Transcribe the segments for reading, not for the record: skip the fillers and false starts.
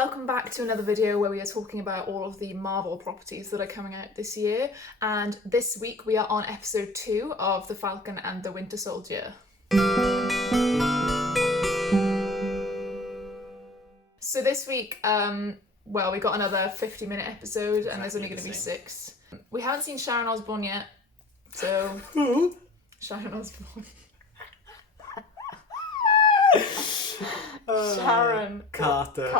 welcome back to another video where we are talking about all of the Marvel properties that are coming out this year. And this week we are on episode 2 of The Falcon and the Winter Soldier. So this week, we got another 50-minute episode and there's only going to be 6. We haven't seen Sharon Osbourne yet, so... Who? Sharon Osbourne. Sharon Carter.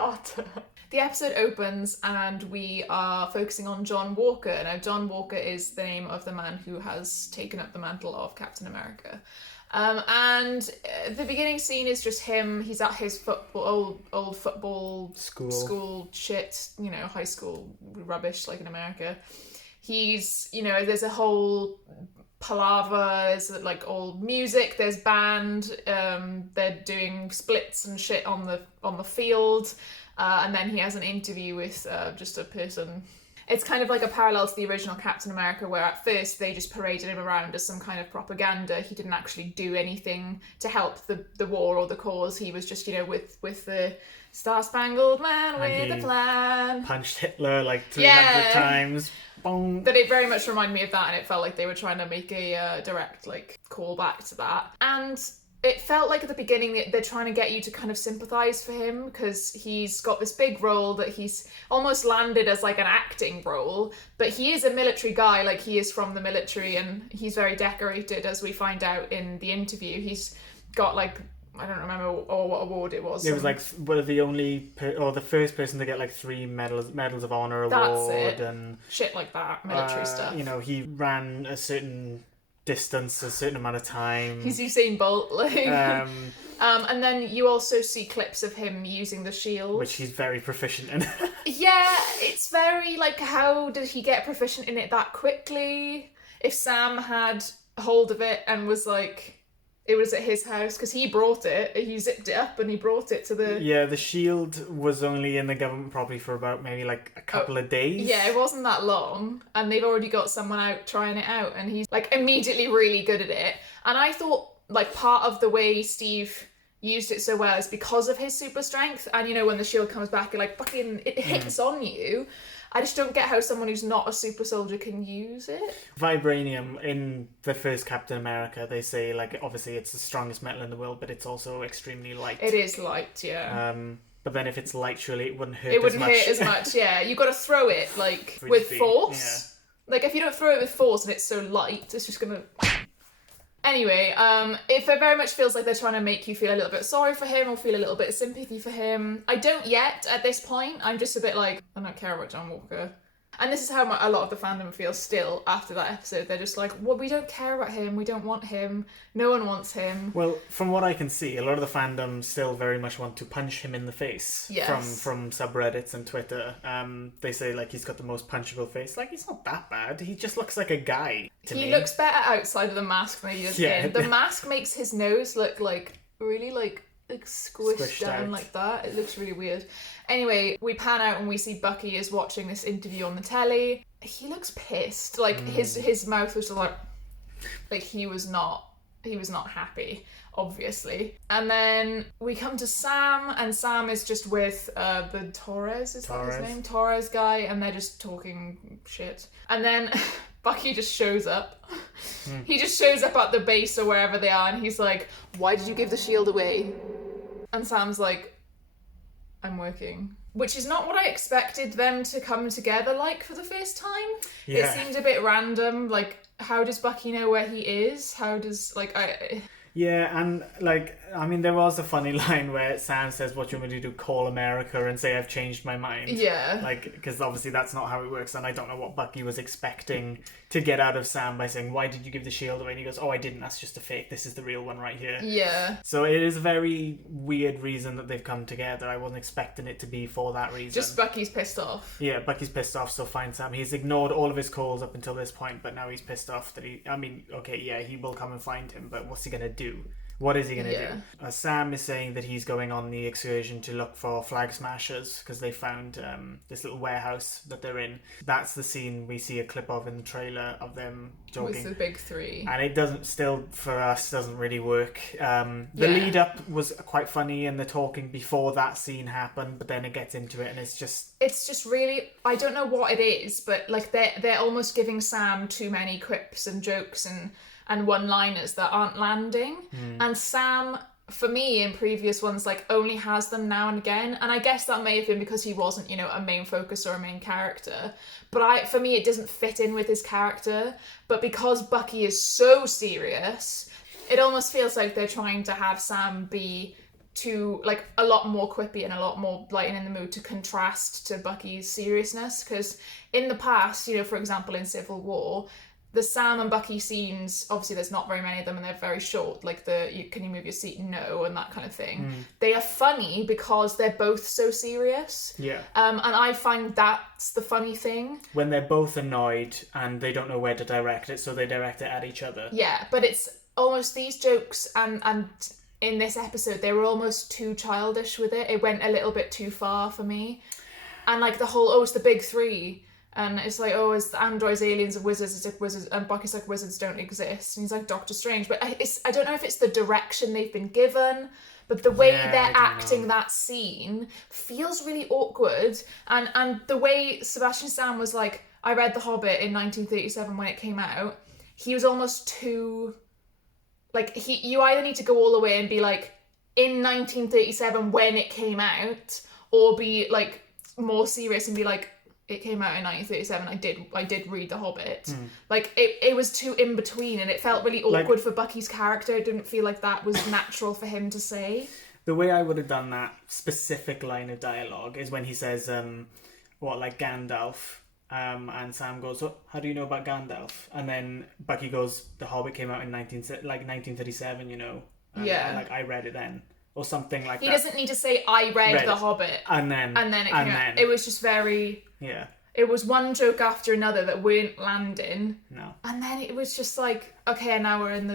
The episode opens and we are focusing on John Walker. Now, John Walker is the name of the man who has taken up the mantle of Captain America. And the beginning scene is just him. He's at his old football school shit, high school rubbish like in America. He's, there's a whole palaver, there's like all music, there's band, they're doing splits and shit on the field, and then he has an interview with just a person. It's kind of like a parallel to the original Captain America, where at first they just paraded him around as some kind of propaganda. He didn't actually do anything to help the war or the cause. He was just, with the Star-Spangled Man with a plan. Punched Hitler like 300 times. Boom. But it very much reminded me of that, and it felt like they were trying to make a direct call back to that. And it felt like at the beginning that they're trying to get you to kind of sympathise for him, because he's got this big role that he's almost landed as like an acting role, but he is a military guy, like he is from the military, and he's very decorated, as we find out in the interview. He's got I don't remember what award it was. It was one of the only, or the first person to get 3 medals of honor award. That's it. And shit like that, military stuff. He ran a certain distance, a certain amount of time. He's Usain Bolt. And then you also see clips of him using the shield, which he's very proficient in. Yeah, it's very how did he get proficient in it that quickly? If Sam had hold of it and was it was at his house, because he brought it, he zipped it up and he brought it to the... Yeah, the shield was only in the government property for about maybe a couple of days. Yeah, it wasn't that long, and they've already got someone out trying it out, and he's immediately really good at it. And I thought part of the way Steve used it so well is because of his super strength, and when the shield comes back, it hits on you. I just don't get how someone who's not a super soldier can use it. Vibranium, in the first Captain America, they say, obviously it's the strongest metal in the world, but it's also extremely light. It is light, yeah. But then if it's light, surely it wouldn't hurt as much. It wouldn't hurt as much, yeah. You've got to throw it, with force. Yeah. If you don't throw it with force and it's so light, it's just going to... Anyway, it very much feels like they're trying to make you feel a little bit sorry for him or feel a little bit of sympathy for him. I don't yet at this point. I'm just a bit I don't care about John Walker. And this is how a lot of the fandom feels still after that episode. They're just we don't care about him. We don't want him. No one wants him. Well, from what I can see, a lot of the fandom still very much want to punch him in the face. Yes. From subreddits and Twitter. They say he's got the most punchable face. He's not that bad. He just looks like a guy to me. He looks better outside of the mask than he does in. The mask makes his nose look really squished down like that. It looks really weird. Anyway, we pan out and we see Bucky is watching this interview on the telly. He looks pissed. His mouth was just he was not happy, obviously. And then we come to Sam, and Sam is just with the Torres, is that his name? Torres guy, and they're just talking shit. And then Bucky just shows up. He just shows up at the base or wherever they are, and he's like, "Why did you give the shield away?" And Sam's like, "I'm working." Which is not what I expected them to come together for the first time. Yeah. It seemed a bit random. How does Bucky know where he is? How does, Yeah, and, there was a funny line where Sam says, "What do you want me to do, call America and say I've changed my mind?" Yeah. Because obviously that's not how it works, and I don't know what Bucky was expecting to get out of Sam by saying, "Why did you give the shield away?" And he goes, "Oh, I didn't, that's just a fake, this is the real one right here." Yeah. So it is a very weird reason that they've come together. I wasn't expecting it to be for that reason. Just Bucky's pissed off. Yeah, Bucky's pissed off, so fine Sam. He's ignored all of his calls up until this point, but now he's pissed off that he will come and find him, but what's he going to do? What is he going to do? Sam is saying that he's going on the excursion to look for flag smashers because they found this little warehouse that they're in. That's the scene we see a clip of in the trailer of them jogging. With the big three. And it doesn't really work. The lead up was quite funny and the talking before that scene happened, but then it gets into it and it's just really, I don't know what it is, but like they're almost giving Sam too many quips and jokes and one-liners that aren't landing. And Sam, for me, in previous ones, like only has them now and again. And I guess that may have been because he wasn't, a main focus or a main character. But for me, it doesn't fit in with his character. But because Bucky is so serious, it almost feels like they're trying to have Sam be like a lot more quippy and a lot more light and in the mood to contrast to Bucky's seriousness. Because in the past, for example, in Civil War, the Sam and Bucky scenes, obviously there's not very many of them and they're very short, like can you move your seat? No, and that kind of thing. They are funny because they're both so serious. Yeah. And I find that's the funny thing. When they're both annoyed and they don't know where to direct it, so they direct it at each other. Yeah, but it's almost these jokes and in this episode, they were almost too childish with it. It went a little bit too far for me. And like the whole, it's the big three. And it's like, it's the androids, aliens, and wizards. It's like wizards, and Bucky's like, wizards don't exist. And he's like, Doctor Strange. But I don't know if it's the direction they've been given, but the way they're acting that scene feels really awkward. And the way Sebastian Stan was like, I read The Hobbit in 1937 when it came out. He was almost too, like, you either need to go all the way and be like, in 1937 when it came out, or be like more serious and be like, it came out in 1937. I did read The Hobbit. Like it was too in between, and it felt really awkward for Bucky's character. It didn't feel like that was natural for him to say. The way I would have done that specific line of dialogue is when he says, Gandalf, and Sam goes, how do you know about Gandalf? And then Bucky goes, The Hobbit came out in 1937. I read it then. Or something like that. He doesn't need to say, I read The Hobbit. And then it came out. It was just very... Yeah. It was one joke after another that weren't landing. No. And then it was just like, okay, now we're in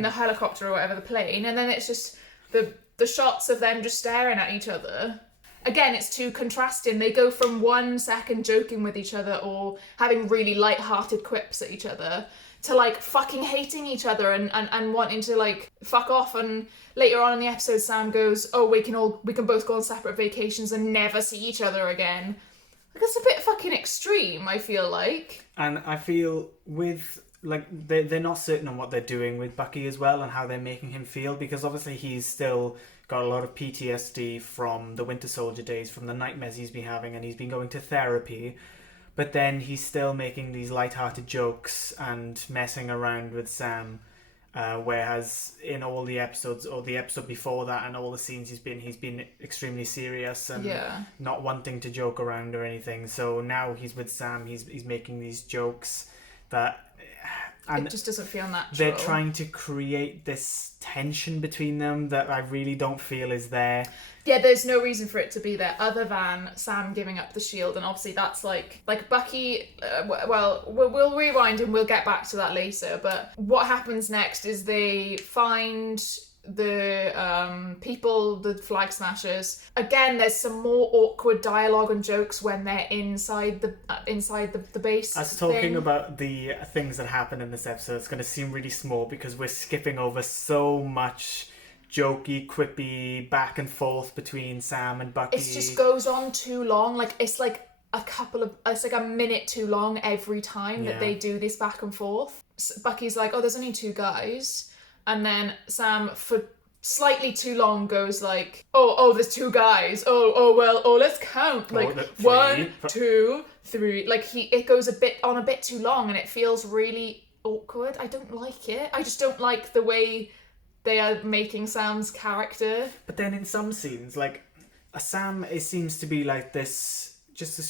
the helicopter or whatever, the plane. And then it's just the shots of them just staring at each other. Again, it's too contrasting. They go from 1 second joking with each other or having really light-hearted quips at each other to like fucking hating each other and wanting to like fuck off. And later on in the episode, Sam goes, we can both go on separate vacations and never see each other again. Like, that's a bit fucking extreme, I feel like. And I feel with like they're not certain on what they're doing with Bucky as well and how they're making him feel, because obviously he's still got a lot of PTSD from the Winter Soldier days, from the nightmares he's been having, and he's been going to therapy. But then he's still making these light-hearted jokes and messing around with Sam, whereas in all the episodes, or the episode before that and all the scenes he's been extremely serious and not wanting to joke around or anything. So now he's with Sam, he's making these jokes that... And it just doesn't feel natural. They're trying to create this tension between them that I really don't feel is there. Yeah, there's no reason for it to be there other than Sam giving up the shield, and obviously that's like Bucky. We'll rewind and we'll get back to that later. But what happens next is they find the people, the flag smashers. Again, there's some more awkward dialogue and jokes when they're inside the base. As talking about the things that happen in this episode, it's going to seem really small because we're skipping over so much jokey, quippy back and forth between Sam and Bucky. It just goes on too long. It's like a minute too long every time that they do this back and forth. Bucky's like, there's only 2 guys. And then Sam, for slightly too long, goes like, there's 2 guys. Let's count. Like, 1, 2, 3. Like, it goes a bit too long, and it feels really awkward. I don't like it. I just don't like the way they are making Sam's character. But then in some scenes, like, Sam, it seems to be like this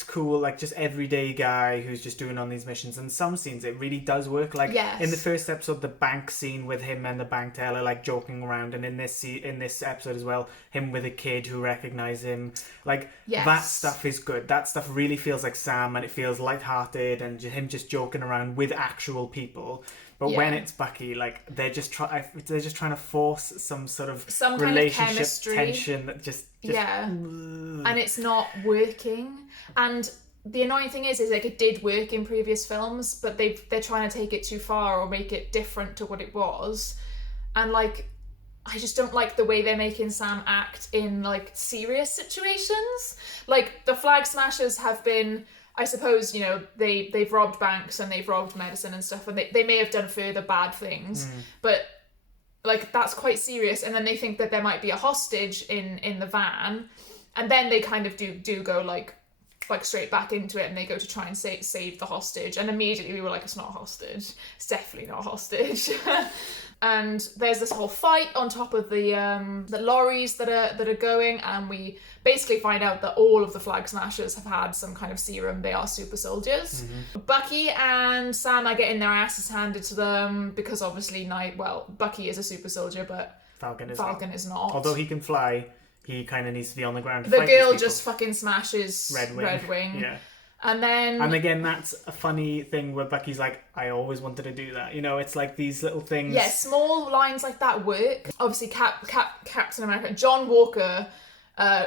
cool, like, just everyday guy who's just doing on these missions. And some scenes it really does work. Like, in the first episode, the bank scene with him and the bank teller, like, joking around, and in this episode as well, him with a kid who recognise him. Like, that stuff is good. That stuff really feels like Sam, and it feels lighthearted, and him just joking around with actual people. But Yeah. when it's Bucky, like they're just trying to force some sort of Some relationship kind of chemistry. tension that just Yeah. And it's not working. And the annoying thing is like it did work in previous films, but they're trying to take it too far or make it different to what it was. And like, I just don't like the way they're making Sam act in like serious situations. Like the Flag Smashers have been, I suppose, you know, they've robbed banks and they've robbed medicine and stuff, and they may have done further bad things, but like that's quite serious. And then they think that there might be a hostage in the van, and then they kind of do go like straight back into it, and they go to try and save the hostage, and immediately we were like, it's not a hostage, it's definitely not a hostage. And there's this whole fight on top of the lorries that are going, and we basically find out that all of the Flag Smashers have had some kind of serum. They are super soldiers. Bucky and Sam are getting their asses handed to them because obviously Bucky is a super soldier, but Falcon is not. Although he can fly, he kind of needs to be on the ground to the fight girl these just fucking smashes Red Wing. Yeah. And again, that's a funny thing where Bucky's like, I always wanted to do that. You know, it's like these little things. Yeah, small lines like that work. Obviously, Captain America, John Walker,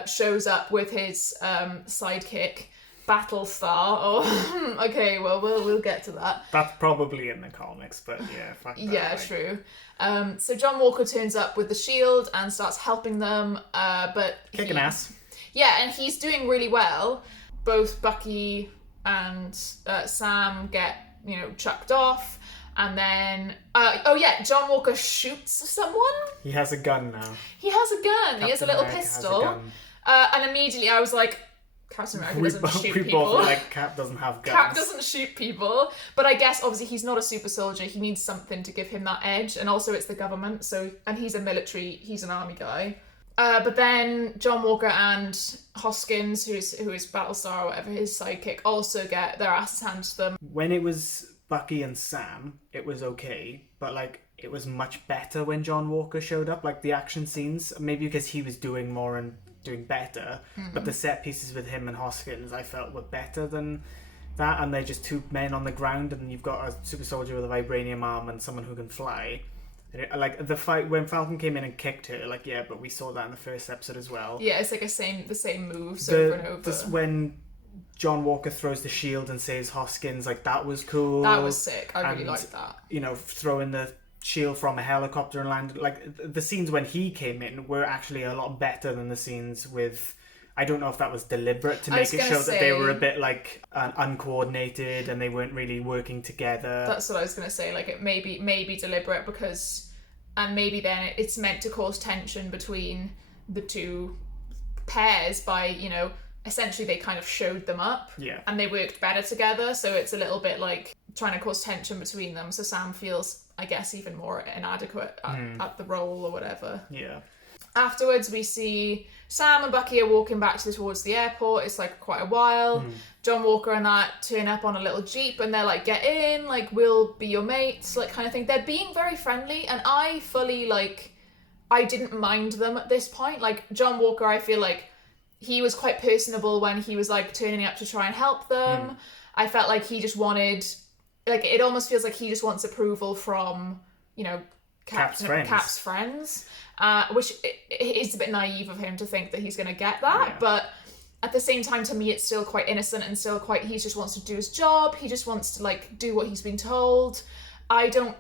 shows up with his sidekick, Battlestar. Oh, okay, well, we'll get to that. That's probably in the comics, but yeah, fuck that. Yeah, true. So John Walker turns up with the shield and starts helping them, but kicking ass. Yeah, and he's doing really well. Both Bucky and Sam get, chucked off, and then John Walker shoots someone. He has a gun now. He has a gun. Captain He has a little America pistol. has a gun. And immediately I was like, Captain America doesn't shoot people. We both were like, Cap doesn't have guns. Cap doesn't shoot people. But I guess obviously he's not a super soldier. He needs something to give him that edge, and also it's the government. And he's he's an army guy. But then John Walker and Hoskins, who is Battlestar or whatever, his sidekick, also get their asses handed to them. When it was Bucky and Sam, it was okay, but like it was much better when John Walker showed up. Like the action scenes, maybe because he was doing more and doing better, but the set pieces with him and Hoskins, I felt were better than that. And they're just two men on the ground, and you've got a super soldier with a vibranium arm and someone who can fly. Like the fight when Falcon came in and kicked her, like yeah, but we saw that in the first episode as well. Yeah, it's like the same moves over and over. When John Walker throws the shield and saves Hoskins, like that was cool. That was sick. I really liked that. Throwing the shield from a helicopter and landing. Like the scenes when he came in were actually a lot better than the scenes with. I don't know if that was deliberate to make it show that they were a bit like uncoordinated and they weren't really working together. That's what I was going to say. Like it may be deliberate and maybe then it's meant to cause tension between the two pairs by, essentially they kind of showed them up. Yeah. And they worked better together. So it's a little bit like trying to cause tension between them. So Sam feels, I guess, even more inadequate at the role or whatever. Yeah. Afterwards, we see Sam and Bucky are walking back towards the airport. It's like quite a while. John Walker and that turn up on a little Jeep and they're like, get in, like, we'll be your mates, like, kind of thing. They're being very friendly, and I fully, like, I didn't mind them at this point. Like, John Walker, I feel like he was quite personable when he was, like, turning up to try and help them. I felt like he just wanted, like, it almost feels like he just wants approval from, Cap's friends. Which is a bit naive of him to think that he's going to get that, but at the same time, to me, it's still quite innocent and still quite, he just wants to do his job. He just wants to, like, do what he's been told. I do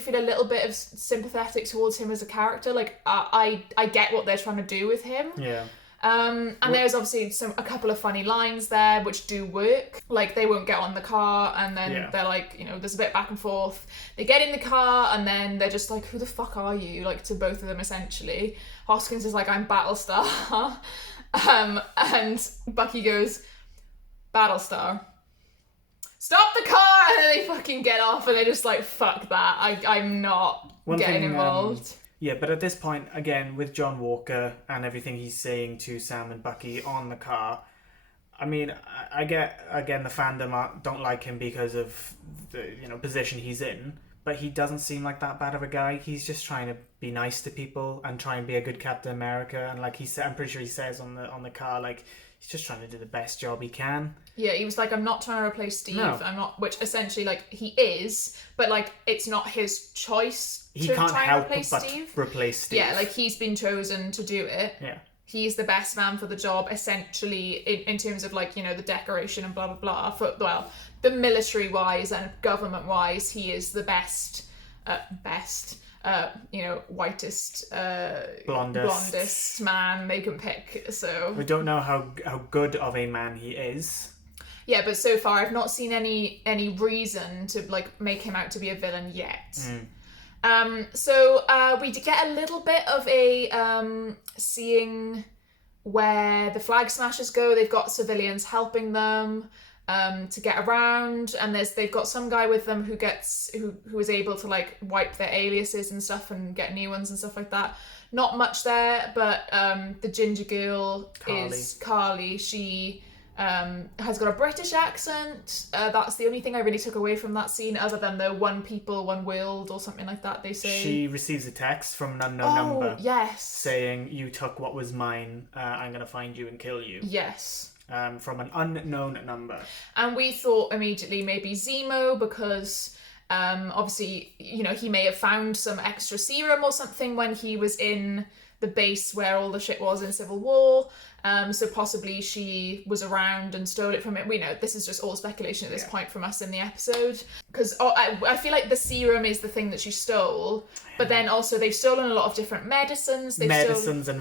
feel a little bit of sympathetic towards him as a character. Like, I get what they're trying to do with him. Yeah. And there's obviously a couple of funny lines there which do work. Like, they won't get on the car, and then they're like, there's a bit back and forth. They get in the car, and then they're just like, who the fuck are you? Like, to both of them, essentially. Hoskins is like, I'm Battlestar. And Bucky goes, Battlestar. Stop the car! And then they fucking get off, and they're just like, fuck that. I'm not getting involved. Yeah, but at this point, again, with John Walker and everything he's saying to Sam and Bucky on the car, I mean, I get, again, the fandom don't like him because of the position he's in, but he doesn't seem like that bad of a guy. He's just trying to be nice to people and try and be a good Captain America. And like I'm pretty sure he says on the car, like, he's just trying to do the best job he can. Yeah, he was like, I'm not trying to replace Steve. No. I'm not, which essentially, like, he is, but like, it's not his choice He to can't try and help replace but Steve. replace Steve. Yeah, like, he's been chosen to do it. Yeah. He's the best man for the job, essentially, in terms of, like, you know, the decoration and blah, blah, blah. Well, the military-wise and government-wise, he is the best, whitest, blondest man they can pick. So we don't know how good of a man he is. Yeah, but so far I've not seen any reason to like make him out to be a villain yet. So we get a little bit of a seeing where the flag smashers go. They've got civilians helping them to get around, and they've got some guy with them who is able to like wipe their aliases and stuff and get new ones and stuff like that. Not much there, but the ginger girl is Carly. She has got a British accent. That's the only thing I really took away from that scene, other than the one people, one world or something like that they say. She receives a text from an unknown number. Yes. Saying, you took what was mine, I'm going to find you and kill you. Yes. From an unknown number. And we thought immediately maybe Zemo, because obviously, you know, he may have found some extra serum or something when he was in the base where all the shit was in Civil War. So possibly she was around and stole it from it. We know this is just all speculation at this point from us in the episode. Because I feel like the serum is the thing that she stole. But then also they've stolen a lot of different medicines. And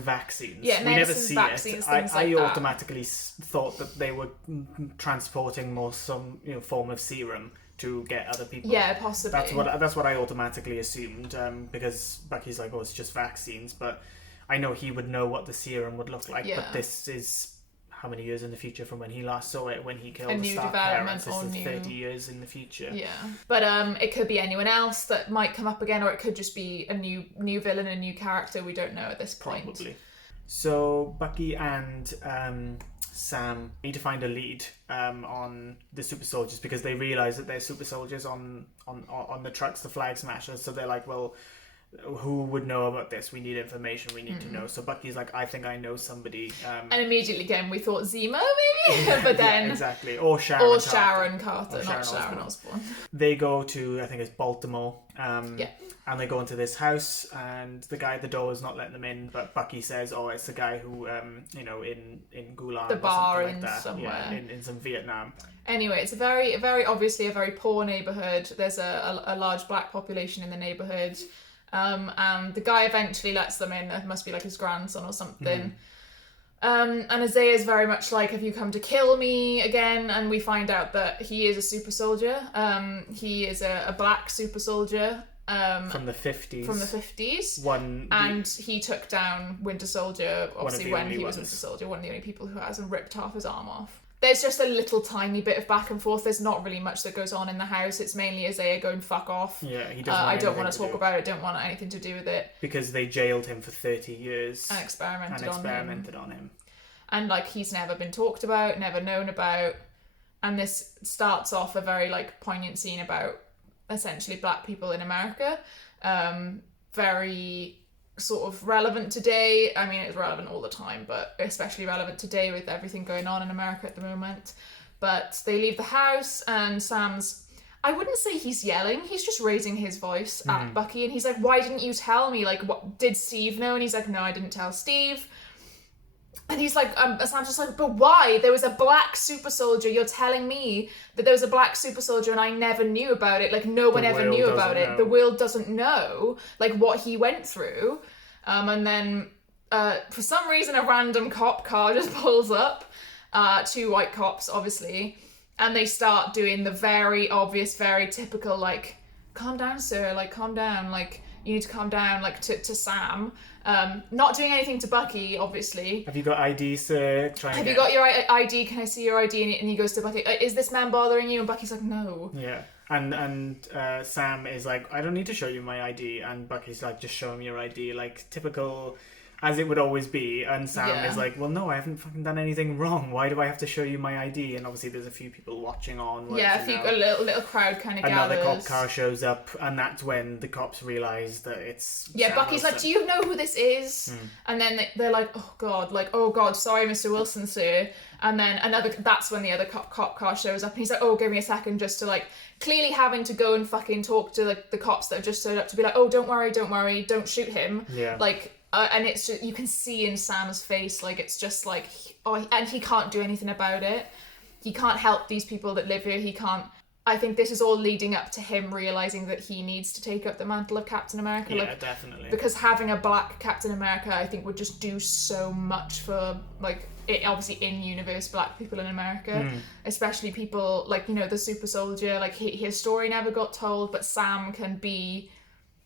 vaccines. Yeah, we never see vaccines, it. I automatically thought that they were transporting some form of serum to get other people. Yeah, possibly. That's what I automatically assumed, because Bucky's like, oh, it's just vaccines, but I know he would know what the serum would look like. Yeah. But this is how many years in the future from when he last saw it, when he killed the Stark parents. This is 30 years in the future. Yeah, but it could be anyone else that might come up again, or it could just be a new villain, a new character. We don't know at this point. Probably. So Bucky and Sam need to find a lead on the super soldiers, because they realise that there's super soldiers on the trucks, the flag smashers. So they're like, well, who would know about this? We need information. We need to know. So Bucky's like, I think I know somebody. And immediately again we thought Zemo maybe, but then exactly, or Sharon Carter, not Sharon Osbourne. They go to, I think it's Baltimore. And they go into this house, and the guy at the door is not letting them in. But Bucky says, "Oh, it's the guy who, in Gulag, the bar or in like that. somewhere, in some Vietnam." Anyway, it's a very obviously a very poor neighborhood. There's a large black population in the neighborhood. And the guy eventually lets them in. It must be like his grandson or something. And Isaiah's very much like, have you come to kill me again? And we find out that he is a super soldier. He is a black super soldier. From the 50s. And he took down Winter Soldier, obviously when he was Winter Soldier, one of the only people who has, and ripped half his arm off. There's just a little tiny bit of back and forth. There's not really much that goes on in the house. It's mainly Isaiah going, fuck off. Yeah, he doesn't I don't want to talk about it. Don't want anything to do with it. Because they jailed him for 30 years. And experimented on him. And, like, he's never been talked about, never known about. And this starts off a very, like, poignant scene about, essentially, black people in America. Very sort of relevant today. I mean, it's relevant all the time, but especially relevant today with everything going on in America at the moment. But they leave the house, and Sam's, I wouldn't say he's yelling, he's just raising his voice at Bucky, and he's like, why didn't you tell me? Like, what did Steve know? And he's like, no, I didn't tell Steve. And he's like, Sam's just like, but why? There was a black super soldier. You're telling me that there was a black super soldier and I never knew about it. Like, no one ever knew about it. The world doesn't know, like, what he went through. And then, for some reason, a random cop car just pulls up. 2 white cops, obviously. And they start doing the very obvious, very typical, like, calm down, sir. Like, calm down. Like, you need to calm down, like, to Sam. Not doing anything to Bucky, obviously. Have you got ID, sir? Have you got your ID? Can I see your ID? And he goes to Bucky, is this man bothering you? And Bucky's like, no. Yeah. And Sam is like, I don't need to show you my ID. And Bucky's like, just show him your ID. Like, typical as it would always be, and Sam is like, well, no, I haven't fucking done anything wrong. Why do I have to show you my ID? And obviously there's a few people watching on. A little crowd kind of gathers. Another cop car shows up, and that's when the cops realise that it's Sam Bucky's Wilson. like, do you know who this is? And then they're like, oh god, sorry, Mr. Wilson, sir. And then that's when the other cop car shows up, and he's like, oh, give me a second, just to like, clearly having to go and fucking talk to like the cops that have just showed up to be like, oh, don't worry, don't shoot him. Yeah. Like, and it's just, you can see in Sam's face, like, it's just like, and he can't do anything about it. He can't help these people that live here. He can't. I think this is all leading up to him realising that he needs to take up the mantle of Captain America. Yeah, definitely. Because having a black Captain America, I think, would just do so much for, like, obviously in-universe black people in America. Especially people, like, you know, the super soldier. Like, his story never got told, but Sam can be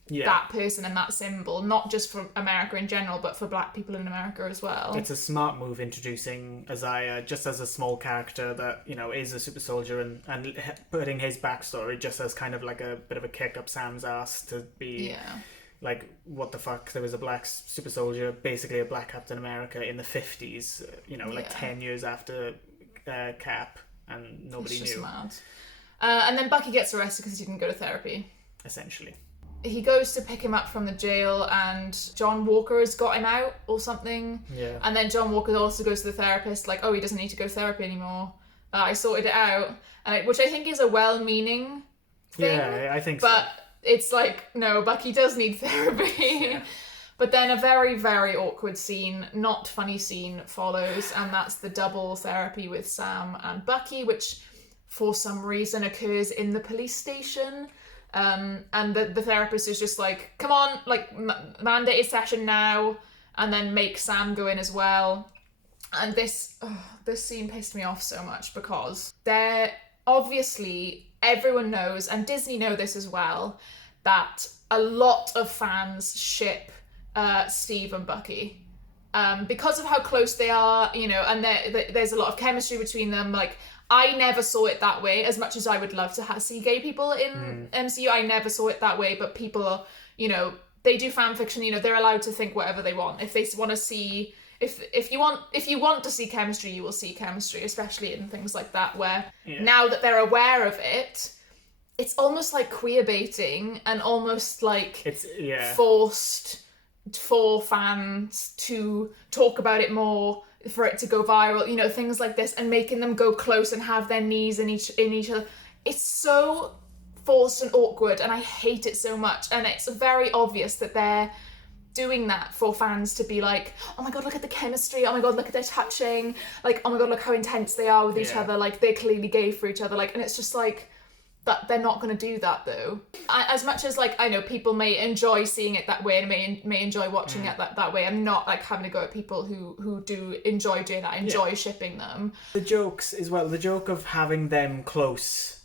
that person and that symbol, not just for America in general, but for black people in America as well. It's a smart move introducing Isaiah just as a small character that, you know, is a super soldier, and putting his backstory just as kind of like a bit of a kick up Sam's ass to be like, what the fuck, there was a black super soldier, basically a black Captain America in the 50s, you know, like 10 years after Cap, and nobody it's just knew. Mad. And then Bucky gets arrested because he didn't go to therapy. Essentially. He goes to pick him up from the jail, and John Walker has got him out or something. Yeah. And then John Walker also goes to the therapist, like, oh, he doesn't need to go to therapy anymore. I sorted it out. Which I think is a well-meaning thing. Yeah, I think but it's like, no, Bucky does need therapy. Yeah. But then a very, very awkward scene, not funny scene, follows, and that's the double therapy with Sam and Bucky, which for some reason occurs in the police station. And the therapist is just like, come on, like, mandate a session now, and then make Sam go in as well. And this scene pissed me off so much, because they're obviously, everyone knows, and Disney know this as well, that a lot of fans ship Steve and Bucky. Because of how close they are, you know, and there's a lot of chemistry between them. Like, I never saw it that way, as much as I would love to see gay people in MCU. I never saw it that way, but people, you know, they do fan fiction, you know, they're allowed to think whatever they want. If they want to see, if you want to see chemistry, you will see chemistry, especially in things like that, where now that they're aware of it, it's almost like queer baiting, and almost like it's forced for fans to talk about it more, for it to go viral, you know, things like this, and making them go close and have their knees in each other. It's so forced and awkward, and I hate it so much. And it's very obvious that they're doing that for fans to be like, oh my god, look at the chemistry, oh my god, look at their touching, like, oh my god, look how intense they are with each other, like, they're clearly gay for each other, like, and it's just like, that they're not going to do that though. As much as, like, I know people may enjoy seeing it that way and may enjoy watching it that way, I'm not like having to go at people who do enjoy doing that, enjoy shipping them. The jokes as well, the joke of having them close,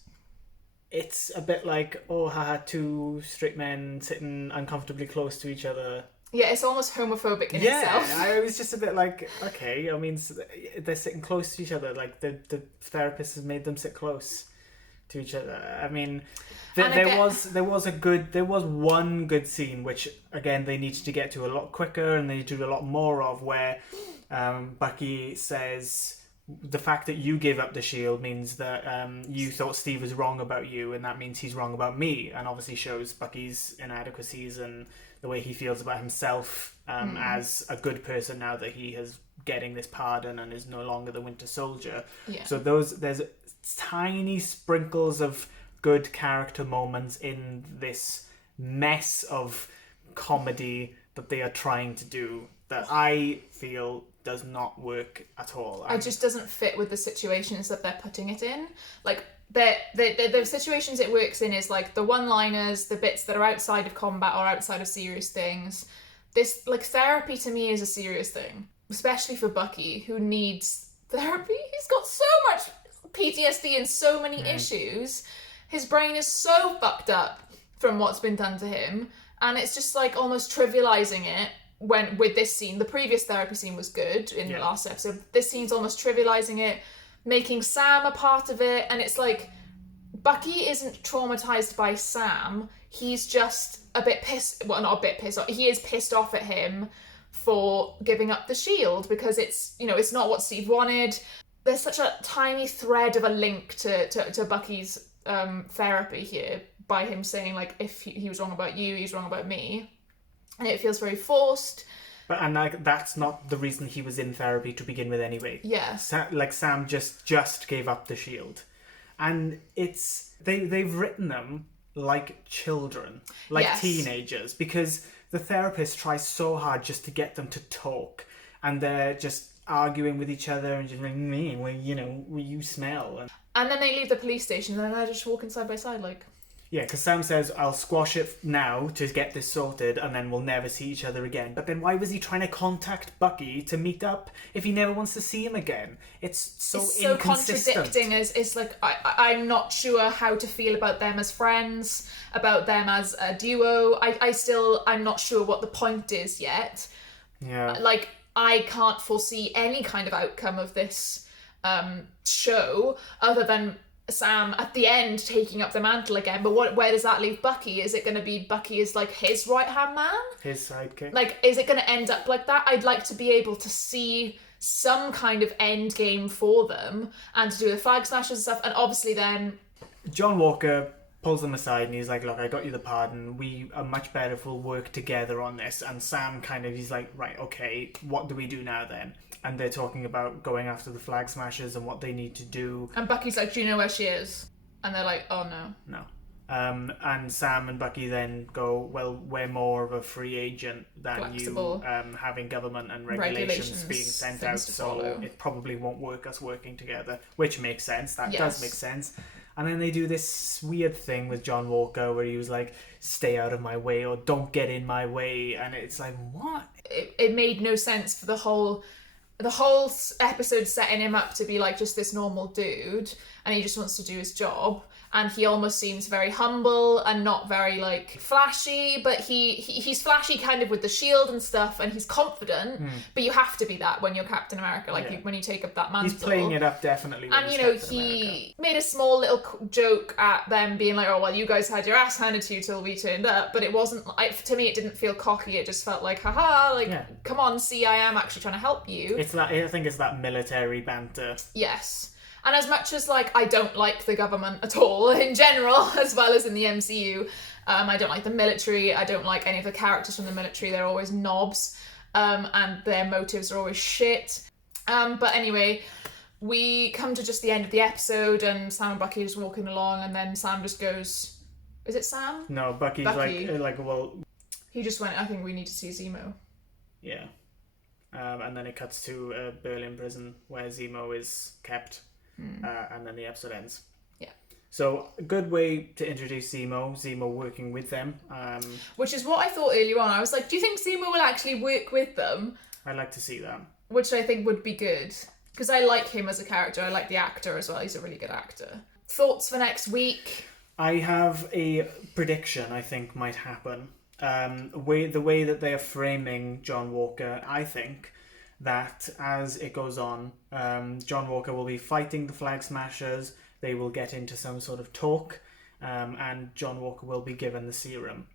it's a bit like, oh haha, two straight men sitting uncomfortably close to each other. Yeah, it's almost homophobic in itself. Yeah, I was just a bit like, okay, I mean, they're sitting close to each other, like the therapist has made them sit close to each other. I mean, there was one good scene, which again they needed to get to a lot quicker, and they need to do a lot more of, where Bucky says, the fact that you gave up the shield means that you thought Steve was wrong about you, and that means he's wrong about me, and obviously shows Bucky's inadequacies and the way he feels about himself as a good person now that he is getting this pardon and is no longer the Winter Soldier. Yeah. So there's tiny sprinkles of good character moments in this mess of comedy that they are trying to do that I feel does not work at all. It just doesn't fit with the situations that they're putting it in. Like, the situations it works in is like the one-liners, the bits that are outside of combat or outside of serious things. This, like, therapy to me is a serious thing, especially for Bucky, who needs therapy. He's got so much PTSD and so many issues. His brain is so fucked up from what's been done to him, and it's just like almost trivializing it. When with this scene, the previous therapy scene was good in the last episode. This scene's almost trivializing it, making Sam a part of it, and it's like, Bucky isn't traumatized by Sam. He's just a bit pissed. Well, not a bit pissed off. He is pissed off at him for giving up the shield because it's, you know, it's not what Steve wanted. There's such a tiny thread of a link to Bucky's therapy here by him saying, like, if he was wrong about you, he's wrong about me. And it feels very forced. And like, that's not the reason he was in therapy to begin with anyway. Yeah. Sam just gave up the shield. And it's... They've written them like children, like teenagers, because the therapist tries so hard just to get them to talk. And they're just arguing with each other and just like, well, you know, you smell. And then they leave the police station and then they're just walking side by side like... Yeah, because Sam says, I'll squash it now to get this sorted and then we'll never see each other again. But then why was he trying to contact Bucky to meet up if he never wants to see him again? It's so contradicting. It's like, I'm not sure how to feel about them as friends, about them as a duo. I'm not sure what the point is yet. Yeah. Like, I can't foresee any kind of outcome of this show other than Sam at the end taking up the mantle again. But where does that leave Bucky? Is it going to be Bucky is like his right hand man, his sidekick? Like, is it going to end up like that? I'd like to be able to see some kind of end game for them and to do the flag smashes and stuff. And obviously then John Walker pulls them aside and he's like, look, I got you the pardon, we are much better if we'll work together on this. And Sam he's like, right, okay, what do we do now then? And they're talking about going after the flag smashers and what they need to do. And Bucky's like, do you know where she is? And they're like, oh no. No. And Sam and Bucky then go, well, we're more of a free agent than flexible. You having government and regulations being sent out, so it probably won't work us working together, which makes sense. That does make sense. And then they do this weird thing with John Walker where he was like, stay out of my way or don't get in my way. And it's like, what? It made no sense for the whole episode, setting him up to be like just this normal dude and he just wants to do his job. And he almost seems very humble and not very, like, flashy, but he's flashy kind of with the shield and stuff, and he's confident, but you have to be that when you're Captain America, when you take up that mantle. He's playing it up, definitely. And, you know, he made a small little joke at them being like, oh, well, you guys had your ass handed to you till we turned up, but it wasn't, to me, it didn't feel cocky, it just felt like, haha, come on, see, I am actually trying to help you. I think it's that military banter. Yes. And as much as, like, I don't like the government at all in general, as well as in the MCU, I don't like the military, I don't like any of the characters from the military, they're always knobs, and their motives are always shit. But anyway, we come to just the end of the episode, and Sam and Bucky are just walking along, and then Sam just goes, is it Sam? No, Bucky. Well... He just went, I think we need to see Zemo. Yeah. And then it cuts to a Berlin prison where Zemo is kept. And then the episode ends. Yeah. So, a good way to introduce Zemo working with them. Which is what I thought earlier on. I was like, do you think Zemo will actually work with them? I'd like to see that. Which I think would be good. Because I like him as a character. I like the actor as well. He's a really good actor. Thoughts for next week? I have a prediction I think might happen. The way that they are framing John Walker, I think that as it goes on, John Walker will be fighting the Flag Smashers, they will get into some sort of talk, and John Walker will be given the serum,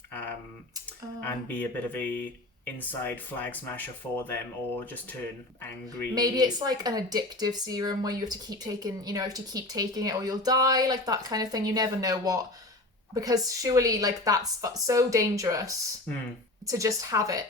and be a bit of a inside Flag Smasher for them, or just turn angry. Maybe it's like an addictive serum where you have to keep taking, it or you'll die, like that kind of thing. You never know what, because surely, like, that's so dangerous to just have it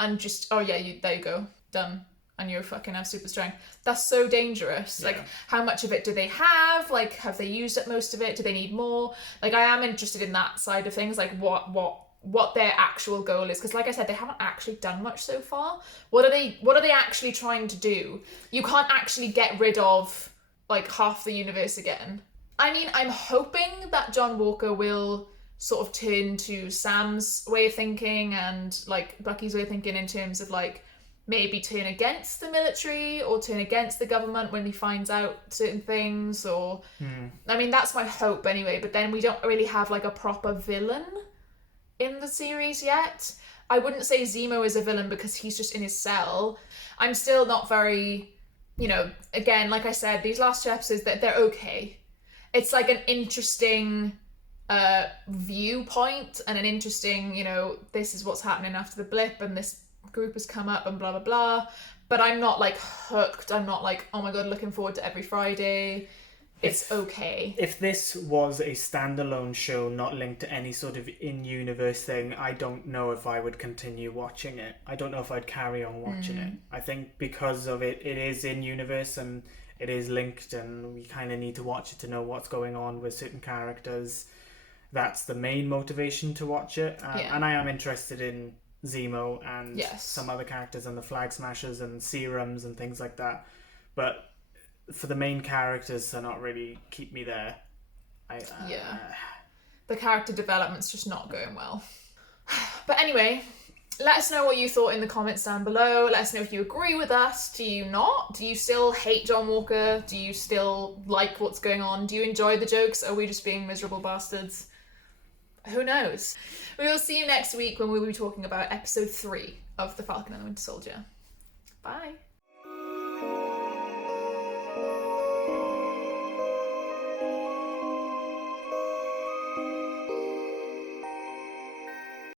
and just, there you go. Done. And you're fucking have super strength. That's so dangerous. Yeah. Like, how much of it do they have? Like, have they used up most of it? Do they need more? Like, I am interested in that side of things. Like, what their actual goal is. Because, like I said, they haven't actually done much so far. What are they actually trying to do? You can't actually get rid of, like, half the universe again. I mean, I'm hoping that John Walker will sort of turn to Sam's way of thinking and, like, Bucky's way of thinking in terms of, like, maybe turn against the military or turn against the government when he finds out certain things, or I mean, that's my hope anyway, but then we don't really have like a proper villain in the series yet. I wouldn't say Zemo is a villain because he's just in his cell. I'm still not very, again, like I said, these last two episodes, they're okay. It's like an interesting viewpoint and an interesting, this is what's happening after the blip, and this group has come up and blah blah blah, but I'm not like hooked. I'm not like, oh my god, looking forward to every Friday. It's okay. If this was a standalone show not linked to any sort of in-universe thing, I don't know if I would continue watching it. I don't know if I'd carry on watching it. I think because of it is in-universe and it is linked, and we kind of need to watch it to know what's going on with certain characters. That's the main motivation to watch it. And I am interested in Zemo and some other characters and the Flag Smashers and Serums and things like that. But for the main characters to not really keep me there. The character development's just not going well. But anyway, let us know what you thought in the comments down below. Let us know if you agree with us. Do you not? Do you still hate John Walker? Do you still like what's going on? Do you enjoy the jokes? Are we just being miserable bastards? Who knows? We will see you next week when we will be talking about episode 3 of The Falcon and the Winter Soldier. Bye.